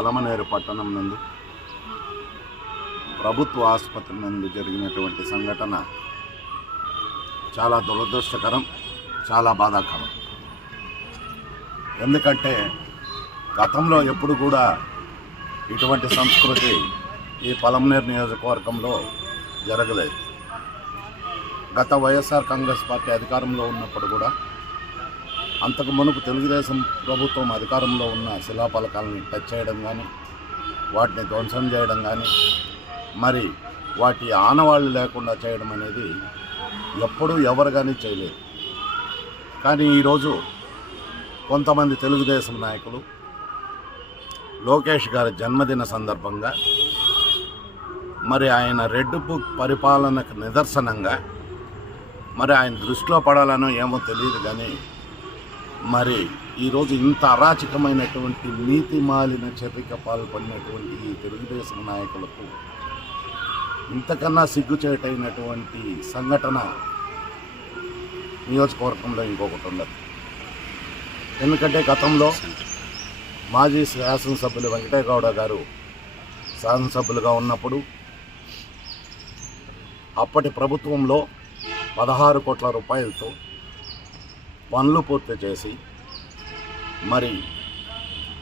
పలమనేరు పట్టణం నందు ప్రభుత్వ ఆసుపత్రి నందు జరిగినటువంటి సంఘటన చాలా దురదృష్టకరం చాలా బాధాకరం. ఎందుకంటే గతంలో ఎప్పుడు కూడా ఇటువంటి సంస్కృతి ఈ పలమనేరు నియోజకవర్గంలో జరగలేదు. గత వైఎస్ఆర్ కాంగ్రెస్ పార్టీ అధికారంలో ఉన్నప్పుడు కూడా అంతకు మునుపు తెలుగుదేశం ప్రభుత్వం అధికారంలో ఉన్న శిలాఫలకాలని టచ్ చేయడం కానీ వాటిని ధ్వంసం చేయడం కానీ మరి వాటి ఆనవాళ్ళు లేకుండా చేయడం అనేది ఎప్పుడూ ఎవరు కానీ చేయలేదు. కానీ ఈరోజు కొంతమంది తెలుగుదేశం నాయకులు లోకేష్ గారి జన్మదిన సందర్భంగా మరి ఆయన రెడ్ బుక్ పరిపాలనకు నిదర్శనంగా మరి ఆయన దృష్టిలో పడాలనో ఏమో తెలియదు కానీ మరి ఈరోజు ఇంత అరాచకమైనటువంటి నీతి మాలిన చర్యకు పాల్పడినటువంటి ఈ తెలుగుదేశం నాయకులకు ఇంతకన్నా సిగ్గుచేటైనటువంటి సంఘటన నియోజకవర్గంలో ఇంకొకటి ఉండదు ఎందుకంటే గతంలో మాజీ శాసనసభ్యులు వెంకటేగౌడ గారు శాసనసభ్యులుగా ఉన్నప్పుడు అప్పటి ప్రభుత్వంలో పదహారు కోట్ల రూపాయలతో పనులు పూర్తి చేసి మరి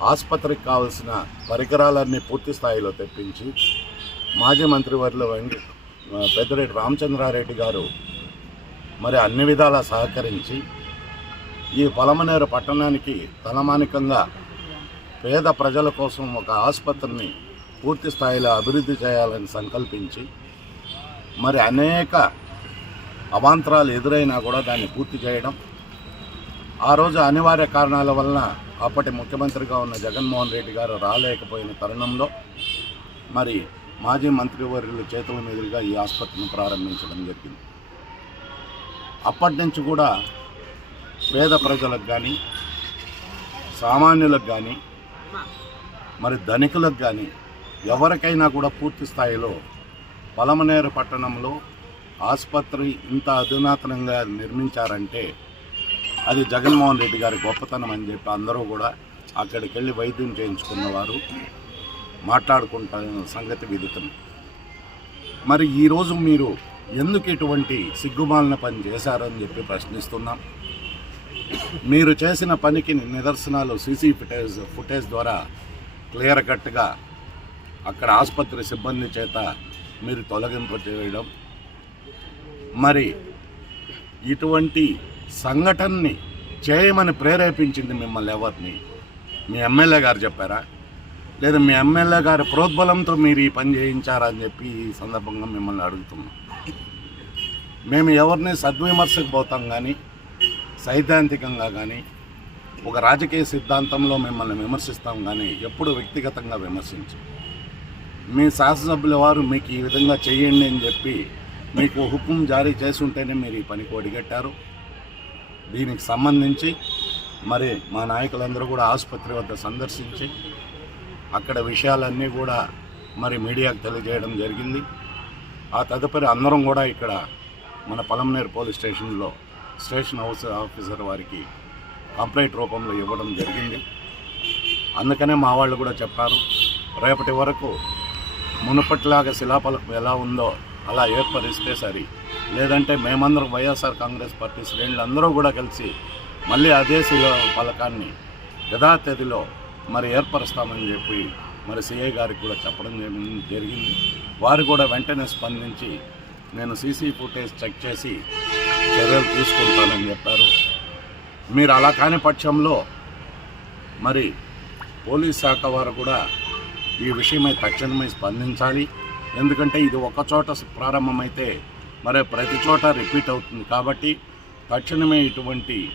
ఆసుపత్రికి కావలసిన పరికరాలన్నీ పూర్తి స్థాయిలో తెప్పించి మాజీ మంత్రివర్యులు వెంకట పెద్దరెడ్డి రామచంద్రారెడ్డి గారు మరి అన్ని విధాలా సహకరించి ఈ పొలమనేరు పట్టణానికి తలమానికంగా పేద ప్రజల కోసం ఒక ఆసుపత్రిని పూర్తి స్థాయిలో అభివృద్ధి చేయాలని సంకల్పించి మరి అనేక అవాంతరాలు ఎదురైనా కూడా దాన్ని పూర్తి చేయడం ఆ రోజు అనివార్య కారణాల వలన అప్పటి ముఖ్యమంత్రిగా ఉన్న జగన్మోహన్ రెడ్డి గారు రాలేకపోయిన తరుణంలో మరి మాజీ మంత్రివర్యుల చేతుల మీదుగా ఈ ఆసుపత్రిని ప్రారంభించడం జరిగింది. అప్పటి నుంచి కూడా పేద ప్రజలకు కానీ సామాన్యులకు కానీ మరి ధనికులకు కానీ ఎవరికైనా కూడా పూర్తి స్థాయిలో పలమనేరు పట్టణంలో ఆసుపత్రి ఇంత అధునాతనంగా నిర్మించారంటే అది జగన్మోహన్ రెడ్డి గారి గొప్పతనం అని చెప్పి అందరూ కూడా అక్కడికి వెళ్ళి వైద్యం చేయించుకున్నవారు మాట్లాడుకుంటున్న సంగతి విదితం. మరి ఈరోజు మీరు ఎందుకు ఇటువంటి సిగ్గుమాలిన పని చేశారని చెప్పి ప్రశ్నిస్తున్నాం. మీరు చేసిన పనికి నిదర్శనాలు సీసీ ఫుటేజ్ ఫుటేజ్ ద్వారా క్లియర్ కట్గా అక్కడ ఆసుపత్రి సిబ్బంది చేత మీరు తొలగింపు చేయడం మరి ఇటువంటి సంఘటనని చేయమని ప్రేరేపించింది మిమ్మల్ని ఎవరిని? మీ ఎమ్మెల్యే గారు చెప్పారా? లేదా మీ ఎమ్మెల్యే గారి ప్రోద్బలంతో మీరు ఈ పని చేయించారా అని చెప్పి ఈ సందర్భంగా మిమ్మల్ని అడుగుతున్నాం. మేము ఎవరిని సద్విమర్శకు పోతాం కానీ సైద్ధాంతికంగా కానీ ఒక రాజకీయ సిద్ధాంతంలో మిమ్మల్ని విమర్శిస్తాం కానీ ఎప్పుడు వ్యక్తిగతంగా విమర్శించం. మీ శాసనసభ్యుల వారు మీకు ఈ విధంగా చేయండి అని చెప్పి మీకు హుకుం జారీ చేసి ఉంటేనే మీరు ఈ పనికి ఒడిగట్టారు దీనికి సంబంధించి మరి మా నాయకులందరూ కూడా ఆసుపత్రి వద్ద సందర్శించి అక్కడ విషయాలన్నీ కూడా మరి మీడియాకు తెలియజేయడం జరిగింది. ఆ తదుపరి అందరం కూడా ఇక్కడ మన పొలంనేరు పోలీస్ స్టేషన్లో స్టేషన్ హౌస్ ఆఫీసర్ వారికి కంప్లైంట్ రూపంలో ఇవ్వడం జరిగింది. అందుకనే మా వాళ్ళు కూడా చెప్పారు రేపటి వరకు మునుపటిలాగా శిలాఫలకం ఎలా ఉందో అలా ఏర్పరిస్తే సరి లేదంటే మేమందరం వైఎస్ఆర్ కాంగ్రెస్ పార్టీ శ్రేణులు అందరూ కూడా కలిసి మళ్ళీ అదే శిలా ఫలకాన్ని యథాతథిలో మరి ఏర్పరుస్తామని చెప్పి మరి సిఐ గారికి కూడా చెప్పడం జరిగింది- జరిగింది. వారు కూడా వెంటనే స్పందించి నేను సీసీ ఫుటేజ్ చెక్ చేసి చర్యలు తీసుకుంటానని చెప్పారు. మీరు అలా కాని పక్షంలో మరి పోలీస్ శాఖ వారు కూడా ఈ విషయమై తక్షణమై స్పందించాలి. ఎందుకంటే ఇది ఒక చోట ప్రారంభమైతే మరి ప్రతి చోట రిపీట్ అవుతుంది కాబట్టి తక్షణమే ఇటువంటి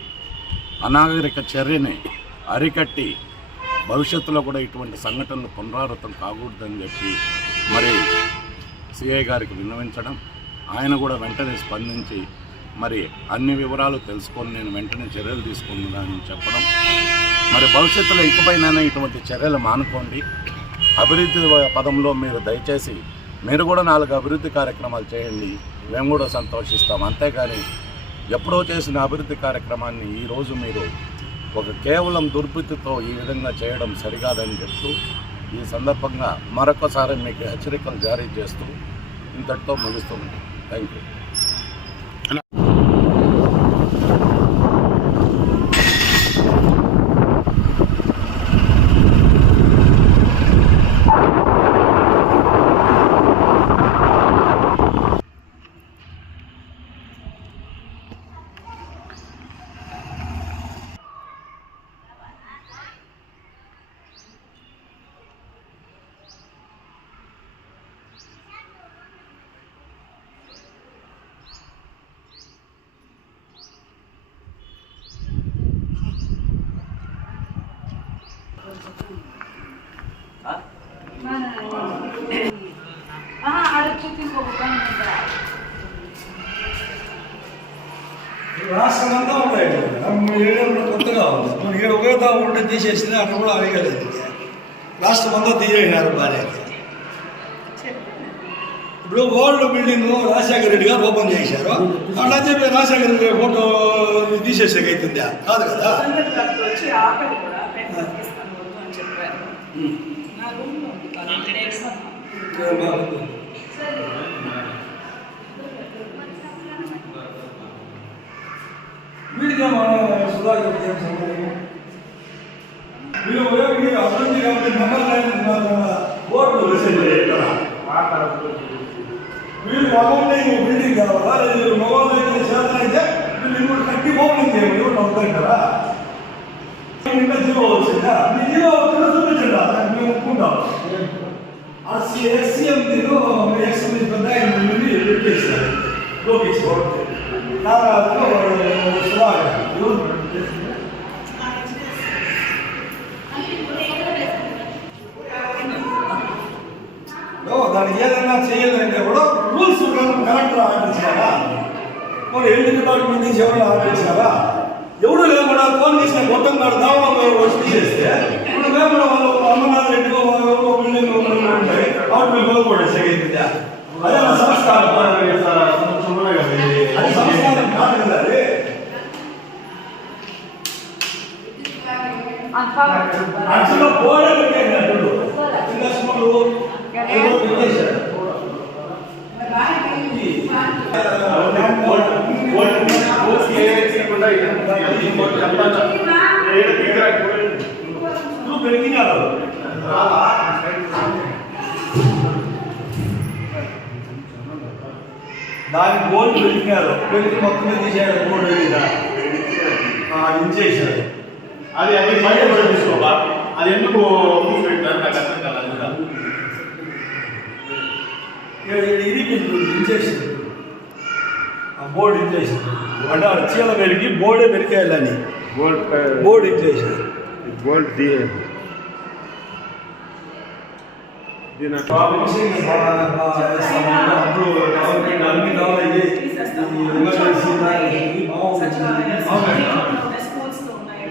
అనాగరిక చర్యని అరికట్టి భవిష్యత్తులో కూడా ఇటువంటి సంఘటనలు పునరావృతం కాకూడదని చెప్పి మరి సిఐ గారికి విన్నవించడం ఆయన కూడా వెంటనే స్పందించి మరి అన్ని వివరాలు తెలుసుకొని నేను వెంటనే చర్యలు తీసుకుంటున్నానని చెప్పడం. మరి భవిష్యత్తులో ఇకపైన ఇటువంటి చర్యలు మానుకోండి. అభివృద్ధి పదంలో మీరు దయచేసి మీరు కూడా నాలుగు అభివృద్ధి కార్యక్రమాలు చేయండి. మేము కూడా సంతోషిస్తాం. అంతేగాని ఎప్పుడో చేసిన అభివృద్ధి కార్యక్రమాన్ని ఈరోజు మీరు ఒక కేవలం దుర్బుద్ధితో ఈ విధంగా చేయడం సరికాదని చెప్తూ ఈ సందర్భంగా మరొకసారి మీకు హెచ్చరికలు జారీ చేస్తూ ఇంతటితో ముగిస్తుంది థ్యాంక్ యూ రాష్ట్రం అంతా ఉన్నాయి మూడు ఏళ్ళు కొత్తగా ఉంది. మన ఏడు ఒకేదా ఉంటే తీసేసింది అక్కడ కూడా అడగలేదు రాష్ట్రం అంతా తీసేసినారు బాగా ఇప్పుడు ఓల్డ్ బిల్డింగ్ రాజశేఖర రెడ్డి గారు ఓపెన్ చేశారు. అట్లా చెప్పి రాజశేఖర రెడ్డి ఫోటో తీసేసాక అవుతుందా కాదు కదా? సందర్భాలతో వచ్చి ఆకలి కూడా పెన్షన్ తీస్తాను వద్దు అని చెప్పారు నా మన సుధాకర్ ఏం సంబంధం వీళ్ళు ఉపయోగి అభివృద్ధి కాబట్టి మమ్మల్ని ఓట్లు వేసేది వీళ్ళు మగవాళ్ళకి బిల్డింగ్ కావాలా? లేదు మగవాళ్ళకి శాతం అయితే వీళ్ళు ఇంకోటి కట్టి పోతుంది ఎవరు అవుతాయి కదా? ఇంకా జీవో వచ్చిందా? మీ జీవో వచ్చిందా చూపించండి. దాన్ని మేము ఒప్పుకుంటాం. ఆ ఎస్సీఎం తీరు ఎక్స్ఎం పెద్ద ఆయన పెట్టేసారు లోకేష్ ఓకే. సుధాకర్ ఎవరు ఓ, దానికి ఏదైనా చేయాలంటే కూడా రూల్స్ కరెక్ట్ ఆర్డర్ చేయాలా మరి హెల్త్ డిపార్ట్మెంట్ నుంచి ఎవరైనా ఆర్డర్ చేయాలా ఎవడు లేకుండా ఫోన్ చేసిన మొత్తం కాదు దావా వచ్చి చేస్తే ఇప్పుడు మేము కూడా వాళ్ళు అమర్నాథ్ రెడ్డి ఎవరో బిల్డింగ్ ఉంటాయి వాటి మీద కూడా చేయగలుగుతా అదే నా సంస్కారం అది సంస్కారం కాదు కదా అది అర్జున పోరాడు పెట్టేసినట్టు చిన్న ఏదో పెట్టేశారు. నువ్వు పెరిగినారు దాని గోల్డ్ పెరిగినారు. పెరిగి మొత్తం తీసేయాలి గోల్డ్ పెరిగినా ఇంచేసారు అది అది బయట కూడా తీసుకోవా అది ఎందుకు మూసి పెట్టారు? నాకు అర్థం కాలేదు. ఇది ఆ బోర్డు ఇంచేసింది అంటే ఆ చీల పెరిగి బోర్డే పెరికేయాలని గోల్డ్ బోర్డు ఇంచేసింది గోల్డ్ ది దీని అప్పుడు గవర్నమెంట్ అన్ని కావాలి ఎమర్జెన్సీ స్కూల్స్లో ఉన్నాయి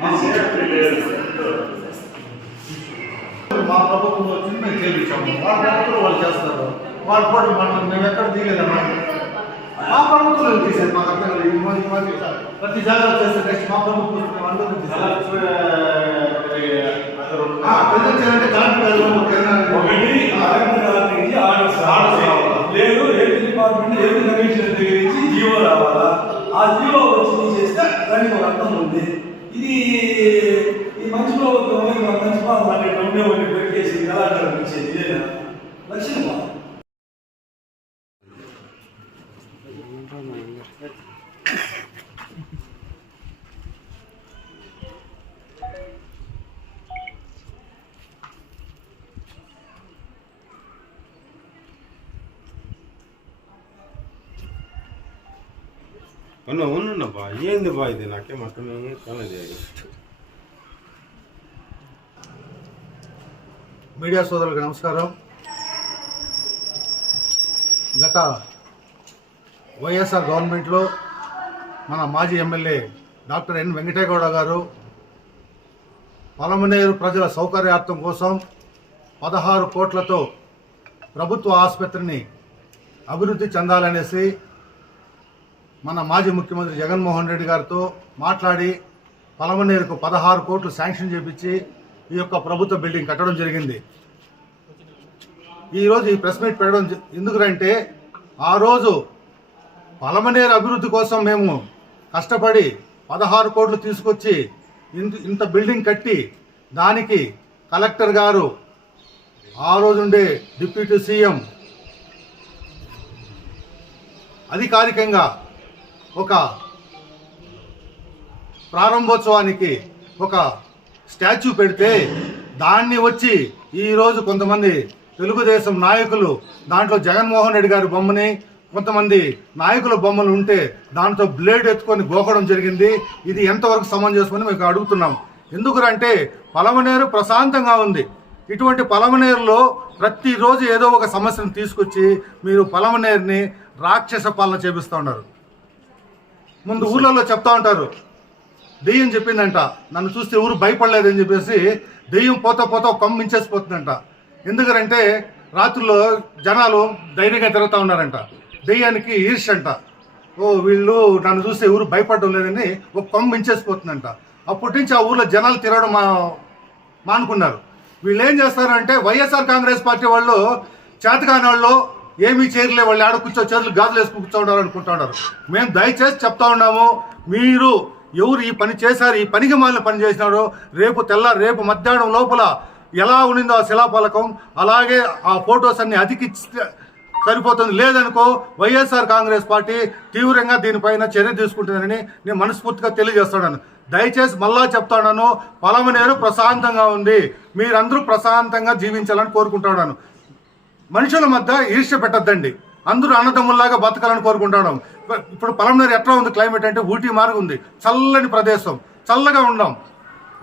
మా ప్రభుత్వం వచ్చింది మేము చేయించాము వాళ్ళ ప్రభుత్వం వాళ్ళు చేస్తారు వాళ్ళు కూడా మనం మేము ఎక్కడ దిగలేమా మా ప్రభుత్వం తీసేది మాకు అర్థం కాలేదు ప్రతి జాగ్రత్త చేస్తే నెక్స్ట్ మా ప్రభుత్వం అందరూ లేదు డిపార్ట్మెంట్ కమిషన్ దగ్గర నుంచి జీవో రావాలా ఆ జీవో వచ్చి చేస్తే దానికి మంచి పాలన అనేటువంటి ఒకటి పెట్టేసి కళాకారం ఇచ్చేది ఇదేనా లక్ష్యం అన్న ఉన్నబ్బా ఏంది బా ఇది నాకేం అర్థమే కాలేదు మీడియా సోదరులకు నమస్కారం. గత వైఎస్ఆర్ గవర్నమెంట్లో మన మాజీ ఎమ్మెల్యే డాక్టర్ ఎన్ వెంకటేగౌడ గారు పలమనేరు ప్రజల సౌకర్యార్థం కోసం పదహారు కోట్లతో ప్రభుత్వ ఆసుపత్రిని అభివృద్ధి చెందాలనేసి మన మాజీ ముఖ్యమంత్రి జగన్మోహన్ రెడ్డి గారితో మాట్లాడి పలమనేరుకు పదహారు కోట్లు శాంక్షన్ చేపించి ఈ యొక్క ప్రభుత్వ బిల్డింగ్ కట్టడం జరిగింది. ఈరోజు ఈ ప్రెస్ మీట్ పెట్టడం ఎందుకంటే ఆ రోజు పలమనేరు అభివృద్ధి కోసం మేము కష్టపడి పదహారు కోట్లు తీసుకొచ్చి ఇంత ఇంత బిల్డింగ్ కట్టి దానికి కలెక్టర్ గారు ఆ రోజుండే డిప్యూటీ సీఎం అధికారికంగా ఒక ప్రారంభోత్సవానికి ఒక స్టాచ్యూ పెడితే దాన్ని వచ్చి ఈరోజు కొంతమంది తెలుగుదేశం నాయకులు దాంట్లో జగన్మోహన్ రెడ్డి గారి బొమ్మని కొంతమంది నాయకుల బొమ్మలు ఉంటే దాంతో బ్లేడ్ ఎత్తుకొని గోకడం జరిగింది. ఇది ఎంతవరకు సమంజసమని మేము అడుగుతున్నాం. ఎందుకంటే పలమనేరు ప్రశాంతంగా ఉంది. ఇటువంటి పలమనేరులో ప్రతిరోజు ఏదో ఒక సమస్యను తీసుకొచ్చి మీరు పలమనేరుని రాక్షస పాలన చేపిస్తూ ఉన్నారు. ముందు ఊర్లలో చెప్తా ఉంటారు. దెయ్యం చెప్పిందంట. నన్ను చూస్తే ఎవరు భయపడలేదని చెప్పేసి దెయ్యం పోతా పోతా కొమ్మ మించేసిపోతుందంట ఎందుకంటే రాత్రుల్లో జనాలు ధైర్యంగా తిరుగుతూ ఉన్నారంట. దెయ్యానికి ఈర్ష అంట. ఓ వీళ్ళు నన్ను చూస్తే ఎవరు భయపడడం లేదని ఒక కొమ్మ మించేసిపోతుందంట అప్పటి నుంచి ఆ ఊర్లో జనాలు తిరగడం మా మానుకున్నారు. వీళ్ళు ఏం చేస్తారంటే వైఎస్ఆర్ కాంగ్రెస్ పార్టీ వాళ్ళు చేతకాని వాళ్ళు ఏమీ చేయలే వాళ్ళు ఆడ కూర్చో చేతులు గాజులు వేసుకుని కూర్చోండారు అనుకుంటున్నారు మేము దయచేసి చెప్తా ఉన్నాము మీరు ఎవరు ఈ పని చేశారు ఈ పనికి మాలిన పని చేసినారో రేపు తెల్ల రేపు మధ్యాహ్నం లోపల ఎలా ఉండిందో ఆ శిలాఫలకం అలాగే ఆ ఫొటోస్ అన్ని అతికి సరిపోతుంది. లేదనుకో వైఎస్ఆర్ కాంగ్రెస్ పార్టీ తీవ్రంగా దీనిపైన చర్య తీసుకుంటుందని నేను మనస్ఫూర్తిగా తెలియజేస్తున్నాను. దయచేసి మళ్ళా చెప్తాను పలమనేరు ప్రశాంతంగా ఉంది. మీరందరూ ప్రశాంతంగా జీవించాలని కోరుకుంటున్నాను. మనుషుల మధ్య ఈర్ష్య పెట్టద్దండి. అందరూ అన్నదమ్ముల్లాగా బతకాలని కోరుకుంటున్నాం. ఇప్పుడు పలమనేరు ఎట్లా ఉంది క్లైమేట్ అంటే ఊటీ మార్గం ఉంది చల్లని ప్రదేశం. చల్లగా ఉందాం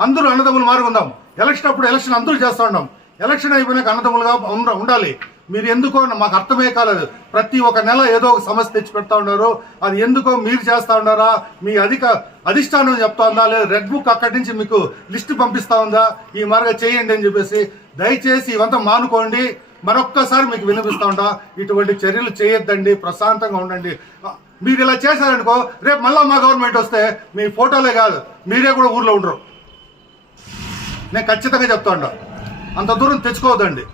అందరూ అన్నదమ్ములు మారుకుందాం. ఎలక్షన్ అప్పుడు ఎలక్షన్ అందరూ చేస్తూ ఉన్నాం. ఎలక్షన్ అయిపోయినాక అన్నదమ్ములుగా ఉండ- ఉండాలి. మీరు ఎందుకో మాకు అర్థమే కాలేదు. ప్రతి ఒక నెల ఏదో ఒక సమస్య తెచ్చి పెడతా ఉన్నారు. అది ఎందుకో మీరు చేస్తా ఉన్నారా? మీ అధిక అధిష్టానం చెప్తా ఉందా? లేదా రెడ్ బుక్ అక్కడి నుంచి మీకు లిస్ట్ పంపిస్తా ఉందా? ఈ మార్గం చేయండి అని చెప్పేసి దయచేసి ఇవంతా మానుకోండి. మరొక్కసారి మీకు వినిపిస్తా ఉంటా ఇటువంటి చర్యలు చేయొద్దండి ప్రశాంతంగా ఉండండి. మీరు ఇలా చేశారనుకో రేపు మళ్ళీ మా గవర్నమెంట్ వస్తే మీ ఫోటోలే కాదు మీరే కూడా ఊర్లో ఉండరు. నేను ఖచ్చితంగా చెప్తా ఉంటా అంత దూరం తెచ్చుకోవద్దండి.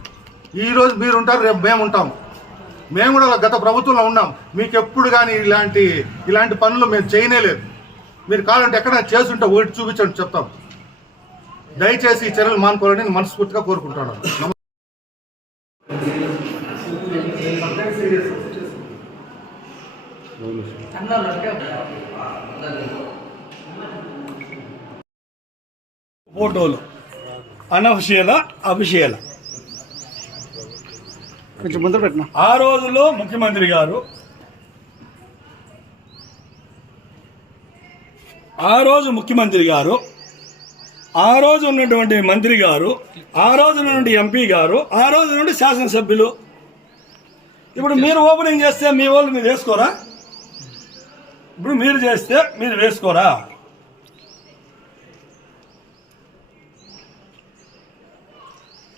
ఈరోజు మీరు ఉంటారు రేపు మేము ఉంటాం. మేము కూడా గత ప్రభుత్వంలో ఉన్నాం. మీకు ఎప్పుడు కానీ ఇలాంటి ఇలాంటి పనులు మేము చేయనేలేదు మీరు కావాలంటే ఎక్కడ చేస్తుంటే ఓటి చూపించండి చెప్తాం. దయచేసి ఈ చర్యలు మానుకోవాలని మనస్ఫూర్తిగా కోరుకుంటున్నాను. ఫోటోలు. అనఫిషియల అభిషేల కొంచెం ముందు పెట్టిన? ఆ రోజుల్లో ముఖ్యమంత్రి గారు ఆ రోజు ముఖ్యమంత్రి గారు ఆ రోజు ఉన్నటువంటి మంత్రి గారు ఆ రోజు ఉన్నటువంటి ఎంపీ గారు ఆ రోజు నుండి శాసనసభ్యులు. ఇప్పుడు మీరు ఓపెనింగ్ చేస్తే మీ వాళ్ళు మీరు వేసుకోరా? ఇప్పుడు మీరు చేస్తే మీరు వేసుకోరా?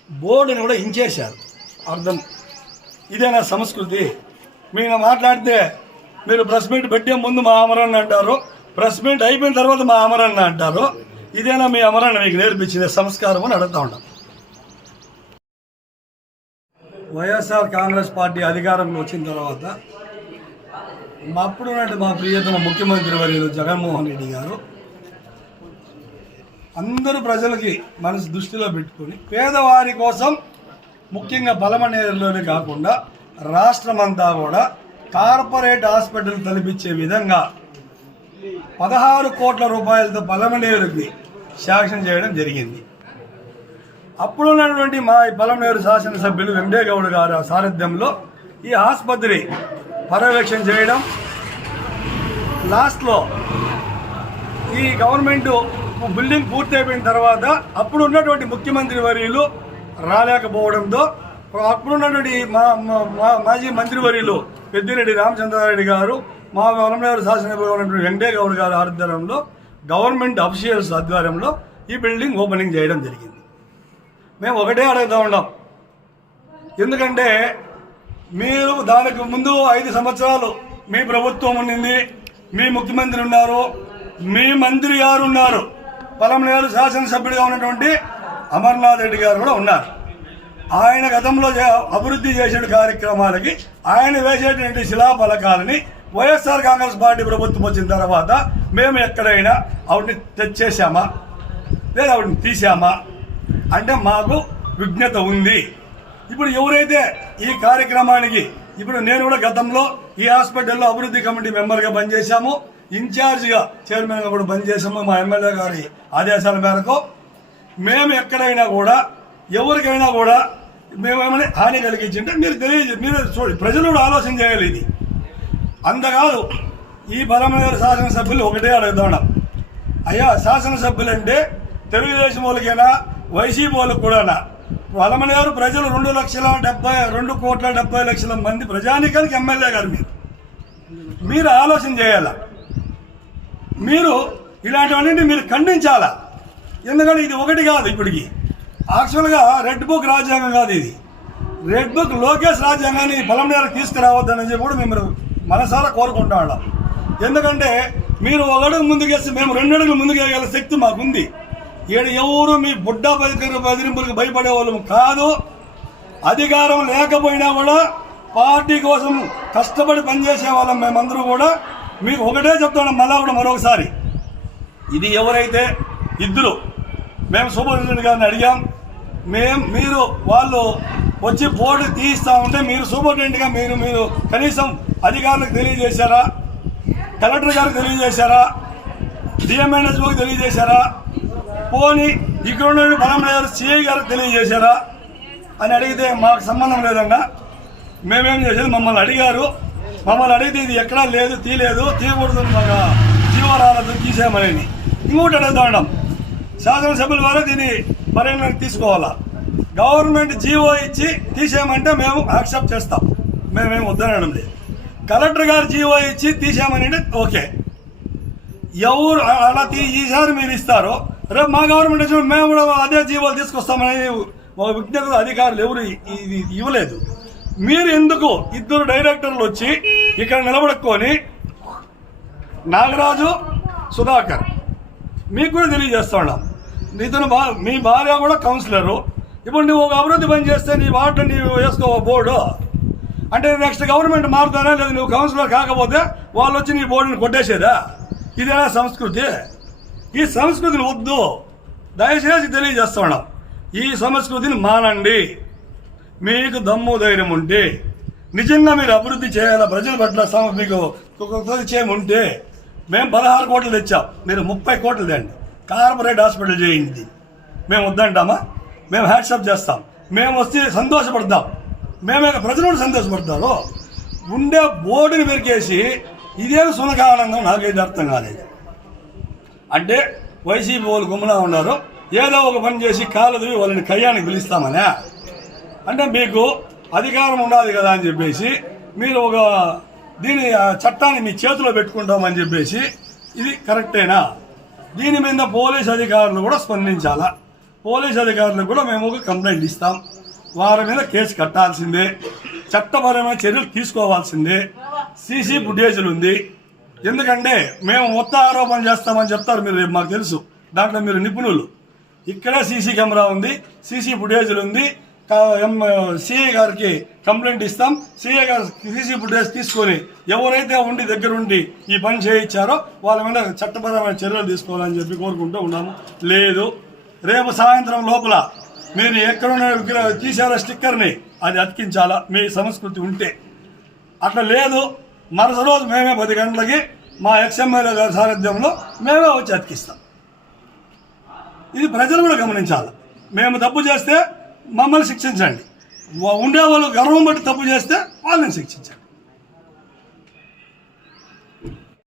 బోర్డుని కూడా ఇంచేశారు. అర్థం. ఇదేనా సంస్కృతి? మీరు మాట్లాడితే మీరు ప్రెస్ మీట్ పెట్టే ముందు మా అమరణ అంటారు. ప్రెస్ మీట్ అయిపోయిన తర్వాత మా అమరణ అంటారు. ఇదేనా మీ అమరణ మీకు నేర్పించింది? సంస్కారం అని అడుగుతా ఉంటాం వైఎస్ఆర్ కాంగ్రెస్ పార్టీ అధికారంలో వచ్చిన తర్వాత మా అప్పుడు మా ప్రియతమ ముఖ్యమంత్రి వర్యులు జగన్మోహన్ రెడ్డి గారు అందరూ ప్రజలకి మనసు దృష్టిలో పెట్టుకొని పేదవారి కోసం ముఖ్యంగా బలమనేరులోనే కాకుండా రాష్ట్రమంతా కూడా కార్పొరేట్ హాస్పిటల్ తలపించే విధంగా పదహారు కోట్ల రూపాయలతో బలమనేరుకి శాంక్షన్ చేయడం జరిగింది. అప్పుడు ఉన్నటువంటి మా బలమనేరు శాసనసభ్యులు వెంకటేగౌడ్ గారి సారథ్యంలో ఈ ఆసుపత్రి పర్యవేక్షణ చేయడం. లాస్ట్లో ఈ గవర్నమెంట్ బిల్డింగ్ పూర్తి అయిపోయిన తర్వాత అప్పుడు ఉన్నటువంటి ముఖ్యమంత్రి వర్యులు రాలేకపోవడంతో అప్పుడు ఉన్నటువంటి మా మా- మా- మాజీ మంత్రివర్యులు పెద్దిరెడ్డి రామచంద్రారెడ్డి గారు మా వరంనగర్ శాసనసభ్యులు ఉన్నటువంటి వెంకటే గౌడ్ గారి ఆధ్వర్యంలో గవర్నమెంట్ అఫీషియల్స్ ఆధ్వర్యంలో ఈ బిల్డింగ్ ఓపెనింగ్ చేయడం జరిగింది. మేము ఒకటే అడుగుతూ ఉన్నాం. ఎందుకంటే మీరు దానికి ముందు ఐదు సంవత్సరాలు మీ ప్రభుత్వం ఉండింది మీ ముఖ్యమంత్రి ఉన్నారు మీ మంత్రి గారు ఉన్నారు. పలమనేరు శాసనసభ్యుడిగా ఉన్నటువంటి అమర్నాథ్ రెడ్డి గారు కూడా ఉన్నారు. ఆయన గతంలో అభివృద్ధి చేసిన కార్యక్రమాలకి ఆయన వేసేటువంటి శిలాఫలకాలని వైఎస్ఆర్ కాంగ్రెస్ పార్టీ ప్రభుత్వం వచ్చిన తర్వాత మేము ఎక్కడైనా ఆవిడని తెచ్చేసామా లేదా ఆవిడని తీసామా అంటే మాకు విజ్ఞత ఉంది. ఇప్పుడు ఎవరైతే ఈ కార్యక్రమానికి ఇప్పుడు నేను కూడా గతంలో ఈ హాస్పిటల్లో అభివృద్ధి కమిటీ మెంబర్గా పనిచేశాము. ఇన్ఛార్జ్గా చైర్మన్గా కూడా పనిచేసాము మా ఎమ్మెల్యే గారి ఆదేశాల మేరకు. మేము ఎక్కడైనా కూడా ఎవరికైనా కూడా మేమేమైనా హాని కలిగించింటే మీరు తెలియజే మీరు చూడండి ప్రజలు కూడా ఆలోచన చేయాలి ఇది. అంతకాదు ఈ బలమైన శాసనసభ్యులు ఒకటే అడుగుతున్నాం అయ్యా శాసనసభ్యులు అంటే తెలుగుదేశం వాళ్ళకైనా వైసీపీ వాళ్ళకి కూడానా? వలమనేరు ప్రజలు రెండు లక్షల డెబ్బై రెండు కోట్ల డెబ్బై లక్షల మంది ప్రజానీకానికి ఎమ్మెల్యే గారు మీరు. మీరు ఆలోచన చేయాలా? మీరు ఇలాంటివన్నీ మీరు ఖండించాలా? ఎందుకంటే ఇది ఒకటి కాదు ఇప్పటికి. యాక్చువల్గా రెడ్ బుక్ రాజ్యాంగం కాదు ఇది. రెడ్ బుక్ లోకేష్ రాజ్యాంగాన్ని పొలంనేరకు తీసుకురావద్దని చెప్పి కూడా మేము మనసారా కోరుకుంటా ఎందుకంటే మీరు ఒక అడుగు మేము రెండు అడుగులు ముందుకు వేయగల శక్తి మాకుంది. ఈడ ఎవరు మీ బుడ్డ బదికర బెదిరింపులకు భయపడే వాళ్ళం కాదు. అధికారం లేకపోయినా కూడా పార్టీ కోసం కష్టపడి పనిచేసే వాళ్ళం మేమందరూ కూడా. మీకు ఒకటే చెప్తున్నాం మళ్ళా కూడా మరొకసారి. ఇది ఎవరైతే ఇద్దరు మేము సూపరింటెండెంట్ గారిని అడిగాం. మేం మీరు వాళ్ళు వచ్చి బోర్డు తీయిస్తా ఉంటే మీరు సూపరింటెండెంట్గా మీరు మీరు కనీసం అధికారులకు తెలియజేశారా? కలెక్టర్ గారికి తెలియజేశారా? డిఎంఎన్ఎస్ఓకి తెలియజేశారా? పోని ఇక్కడ ఉన్న బలమయ్యారు సిఐ గారు తెలియజేశారా అని అడిగితే మాకు సంబంధం లేదన్నా. మేమేం చేసేది? మమ్మల్ని అడిగారు. మమ్మల్ని అడిగితే ఇది ఎక్కడా లేదు తీయలేదు తీయకూడదు మాకు జీవరాలతో తీసేయమని ఇంకోటి అడుగుతాం శాసనసభ్యుల వారు దీన్ని పరిగణలోకి తీసుకోవాలా? గవర్నమెంట్ జీవో ఇచ్చి తీసేయమంటే మేము యాక్సెప్ట్ చేస్తాం. మేమేం వద్దనడం లేదు. కలెక్టర్ గారు జీవో ఇచ్చి తీసేయమని అంటే ఓకే. ఎవరు అలా తీ- ఈసారి మీరు ఇస్తారో రేపు మా గవర్నమెంట్ వచ్చిన మేము కూడా అదే జీవాలు తీసుకొస్తామని మా విజ్ఞత అధికారులు ఎవరు ఇది ఇవ్వలేదు. మీరు ఎందుకు ఇద్దరు డైరెక్టర్లు వచ్చి ఇక్కడ నిలబడుకొని నాగరాజు సుధాకర్ మీకు కూడా తెలియజేస్తాడు ఉన్నాం. ఇతను బా మీ భార్య కూడా కౌన్సిలరు ఇప్పుడు నువ్వు ఒక అభివృద్ధి పని చేస్తే నీ వాటర్ నీవు వేసుకో బోర్డు. అంటే నెక్స్ట్ గవర్నమెంట్ మారుతానా లేదా నువ్వు కౌన్సిలర్ కాకపోతే వాళ్ళు వచ్చి నీ బోర్డుని కొట్టేసేదా? ఇదేనా సంస్కృతి? ఈ సంస్కృతిని వద్దు. దయచేసి తెలియజేస్తున్నాం ఈ సంస్కృతిని మానండి. మీకు దమ్ము ధైర్యం ఉంటే నిజంగా మీరు అభివృద్ధి చేయాలా? ప్రజల పట్ల మీకు చేయముంటే మేము పదహారు కోట్లు తెచ్చాం. మీరు ముప్పై కోట్లు తెండి. కార్పొరేట్ హాస్పిటల్ చేయండి మేము వద్దంటామా? మేము హ్యాట్సప్ చేస్తాం. మేము వస్తే సంతోషపడతాం. మేమే ప్రజలు కూడా సంతోషపడతారు. ఉండే బోర్డుని పెరికేసి ఇదేమి సునకానందం నాకైతే అర్థం కాలేదు. అంటే వైసీపీ వాళ్ళు గుమ్మలా ఉన్నారు. ఏదో ఒక పని చేసి కాలది వాళ్ళని కయ్యానికి పిలుస్తామనే. అంటే మీకు అధికారం ఉండాలి కదా అని చెప్పేసి మీరు ఒక దీని చట్టాన్ని మీ చేతిలో పెట్టుకుంటామని చెప్పేసి ఇది కరెక్టేనా? దీని మీద పోలీస్ అధికారులు కూడా స్పందించాలా? పోలీస్ అధికారులకు కూడా మేము ఒక కంప్లైంట్ ఇస్తాం. వారి మీద కేసు కట్టాల్సిందే. చట్టపరమైన చర్యలు తీసుకోవాల్సిందే. సీసీ ఫుటేజీలు ఉంది. ఎందుకంటే మేము మొత్తం ఆరోపణ చేస్తామని చెప్తారు మీరు రేపు మాకు తెలుసు. దాంట్లో మీరు నిపుణులు. ఇక్కడే సీసీ కెమెరా ఉంది సీసీ ఫుటేజ్లు ఉంది. సిఐ గారికి కంప్లైంట్ ఇస్తాం. సిఐ గారు సీసీ ఫుటేజ్ తీసుకొని ఎవరైతే ఉండి దగ్గరుండి ఈ పని చేయించారో వాళ్ళ మీద చట్టపరమైన చర్యలు తీసుకోవాలని చెప్పి కోరుకుంటూ ఉన్నాము. లేదు రేపు సాయంత్రం లోపల మీరు ఎక్కడున్న విగ్రహ తీసారో స్టిక్కర్ని? అది అతికించాలా? మీ సంస్కృతి ఉంటే. అట్లా లేదు. మరుస రోజు మేమే పది గంటలకి మా ఎక్స్ఎమ్మెల్యే గారి సారథ్యంలో మేమే వచ్చి అతికిస్తాం. ఇది ప్రజలు కూడా గమనించాలి. మేము తప్పు చేస్తే మమ్మల్ని శిక్షించండి. ఉండేవాళ్ళు గర్వం బట్టి తప్పు చేస్తే వాళ్ళని శిక్షించండి.